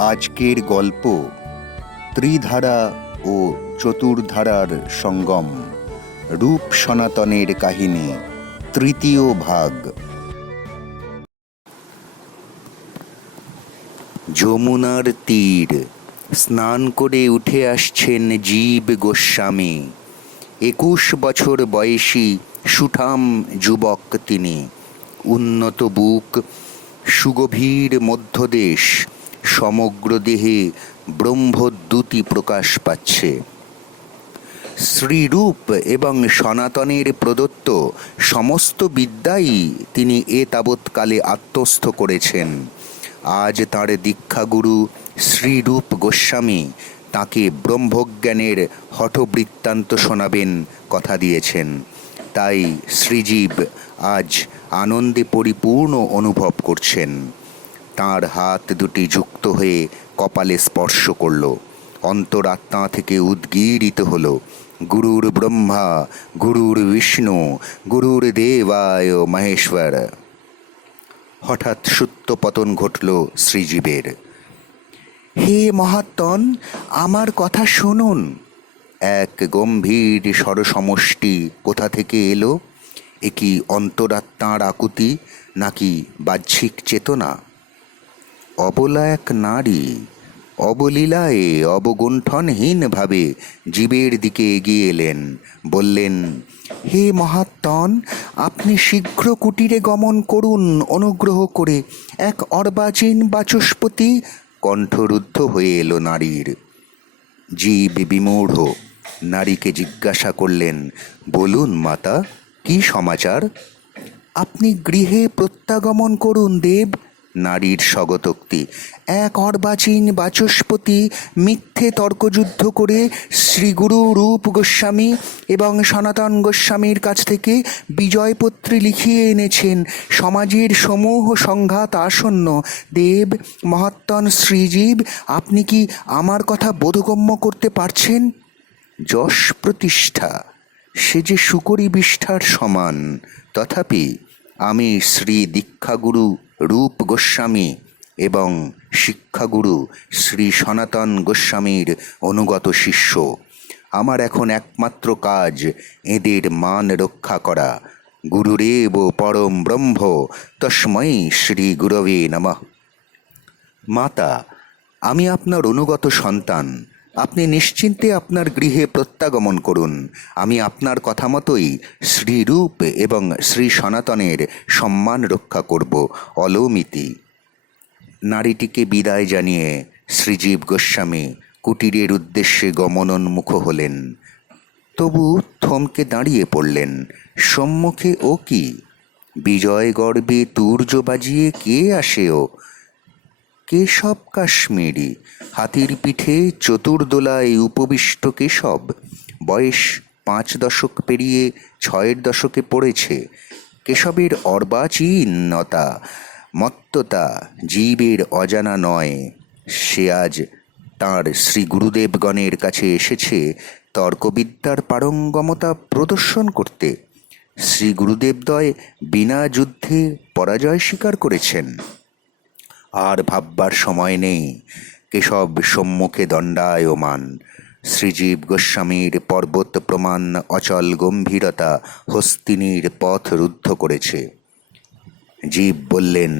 আজকের গল্প ত্রিধারা ও চতুর্ধারার সঙ্গম, রূপ সনাতনের কাহিনী, তৃতীয় ভাগ। যমুনার তীর স্নান করে উঠে আসছেন জীব গোস্বামী। 21 বছর বয়সী সুঠাম যুবক তিনি। উন্নত বুক, সুগভীর মধ্যদেশ, সমগ্র দেহে ব্রহ্মদ্যুতি প্রকাশ পাচ্ছে। শ্রীরূপ এবং সনাতনের প্রদত্ত সমস্ত বিদ্যাই তিনি এ তাবৎকালে আত্মস্থ করেছেন। আজ তাঁর দীক্ষাগুরু শ্রীরূপ গোস্বামী তাঁকে ব্রহ্মজ্ঞানের হঠবৃত্তান্ত শোনাবেন কথা দিয়েছেন। তাই শ্রীজীব আজ আনন্দে পরিপূর্ণ অনুভব করছেন। তাঁর হাত দুটি যুক্ত হয়ে কপালে স্পর্শ করল। অন্তরাত্মা থেকে উদ্গীরিত হল, গুরুর ব্রহ্মা, গুরুর বিষ্ণু, গুরুর দেবায় মহেশ্বর। হঠাৎ সূত্রপতন ঘটল শ্রীজীবের। হে মহাত্মন, আমার কথা শুনুন। এক গম্ভীর স্বরসমষ্টি কোথা থেকে এলো? এ কি অন্তরাত্মার আকুতি নাকি বাহ্যিক চেতনা? অবলা এক নারী অবলীলায় অবগুণ্ঠনহীনভাবে জীবের দিকে এগিয়ে এলেন। বললেন, হে মহাত্মন, আপনি শীঘ্র কুটিরে গমন করুন অনুগ্রহ করে। এক অর্বাচীন বাচস্পতি। কণ্ঠরুদ্ধ হয়ে এলো নারীর। জীব বিমূঢ় নারীকে জিজ্ঞাসা করলেন, বলুন মাতা, কি সমাচার? আপনি গৃহে প্রত্যাগমন করুন দেব। নারীর স্বগতোক্তি। এক অর্বাচীন বাচস্পতি মিথ্যে তর্কযুদ্ধ করে শ্রীগুরু রূপ গোস্বামী এবং সনাতন গোস্বামীর কাছ থেকে বিজয়পত্রী লিখিয়ে এনেছেন। সমাজের সমূহ সংঘাত আসন্ন। দেব, মহাত্মন শ্রীজীব, আপনি কি আমার কথা বোধগম্য করতে পারছেন? যশ প্রতিষ্ঠা সে যে শুকরী বিষ্ঠার সমান। তথাপি আমি শ্রী দীক্ষাগুরু রূপ গোস্বামী এবং শিক্ষাগুরু শ্রী সনাতন গোস্বামীর অনুগত শিষ্য। আমার এখন একমাত্র কাজ এদের মান রক্ষা করা। গুরুরেব পরম ব্রহ্ম, তস্मै শ্রী গুরবে নমঃ। মাতা, আমি আপনার অনুগত সন্তান। আপনি নিশ্চিন্তে আপনার গৃহে প্রত্যাগমন করুন। আমি আপনার কথা মতোই শ্রীরূপ এবং শ্রী সনাতনের সম্মান রক্ষা করব অলৌমিতি। নারীটিকে বিদায় জানিয়ে শ্রীজীব গোস্বামী কুটিরের উদ্দেশ্যে গমনোন্মুখ হলেন। তবু থমকে দাঁড়িয়ে পড়লেন। সম্মুখে ও কি? বিজয় গর্বে তুর্য বাজিয়ে কে আসে ও? কেশব কাশ্মীরি, হাতির পিঠে চতুর্দোলায় উপবিষ্ট কেশব। বয়স 5 দশক পেরিয়ে 6 দশকে পড়েছে। কেশবের অর্বাচীনতা মত্ততা জীবের অজানা নয়। সে আজ তাঁর শ্রী গুরুদেবগণের কাছে এসেছে তর্কবিদ্যার পারঙ্গমতা প্রদর্শন করতে। শ্রী গুরুদেবদ্বয় বিনা যুদ্ধে পরাজয় স্বীকার করেছেন। আর ভাববার সময় নেই। কেশব সম্মুখে দণ্ডায়মান। শ্রীজীব গোস্বামীর পর্বত প্রমাণ অচল গম্ভীরতা হস্তিনীর পথ রুদ্ধ করেছে। জীব বললেন,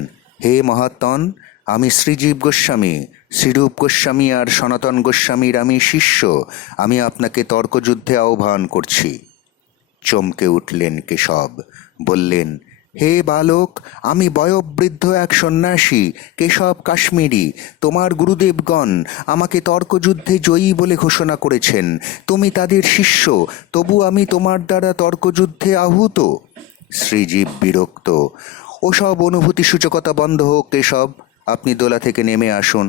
হে মহাত্মন, আমি শ্রীজীব গোস্বামী, শ্রীরূপ গোস্বামী আর সনাতন গোস্বামীর আমি শিষ্য। আমি আপনাকে তর্কযুদ্ধে আহ্বান করছি। চমকে উঠলেন কেশব। বললেন, হে বালক, আমি বয়োবৃদ্ধ এক সন্ন্যাসী কেশব কাশ্মীরি। তোমার গুরুদেবগণ আমাকে তর্কযুদ্ধে জয়ী বলে ঘোষণা করেছেন। তুমি তাদের শিষ্য, তবু আমি তোমার দ্বারা তর্কযুদ্ধে আহুত। শ্রীজীব বিরক্ত। ওসব অনুভূতিসূচকতা বন্ধ হোক কেশব, আপনি দোলা থেকে নেমে আসুন।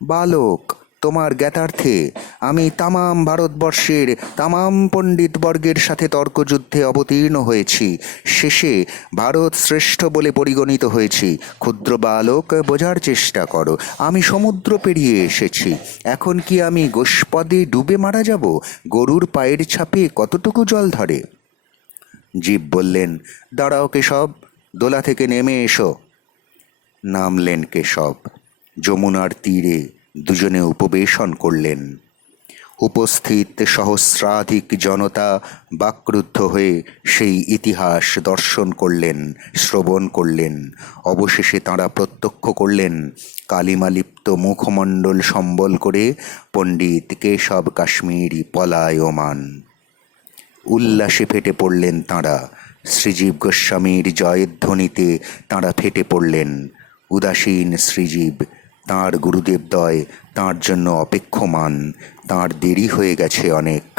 বালক, তোমার জ্ঞাতার্থে আমি তামাম ভারতবর্ষের তামাম পণ্ডিতবর্গের সাথে তর্কযুদ্ধে অবতীর্ণ হয়েছি। শেষে ভারত শ্রেষ্ঠ বলে পরিগণিত হয়েছি। ক্ষুদ্র বালক, বোঝার চেষ্টা করো। আমি সমুদ্র পেরিয়ে এসেছি। এখন কি আমি গোষ্পদে ডুবে মারা যাব? গরুর পায়ের ছাপে কতটুকু জল ধরে? জীব বললেন, দাঁড়াও কেশব, দোলা থেকে নেমে এসো। নামলেন কেশব। যমুনার তীরে দুজনে উপবেশন করলেন। উপস্থিত সহস্রাধিক জনতা বাক্রুদ্ধ হয়ে সেই ইতিহাস দর্শন করলেন, শ্রবণ করলেন। অবশেষে তাঁরা প্রত্যক্ষ করলেন কালিমালিপ্ত মুখমণ্ডল সম্বল করে পণ্ডিত কেশব কাশ্মীরি পলায়মান। উল্লাসে ফেটে পড়লেন তাঁরা। শ্রীজীব গোস্বামীর জয়ধ্বনিতে তাঁরা ফেটে পড়লেন। উদাসীন শ্রীজীব, তাঁর গুরুদেবদ্বয় তাঁর জন্য অপেক্ষমান। তাঁর দেরি হয়ে গেছে অনেক।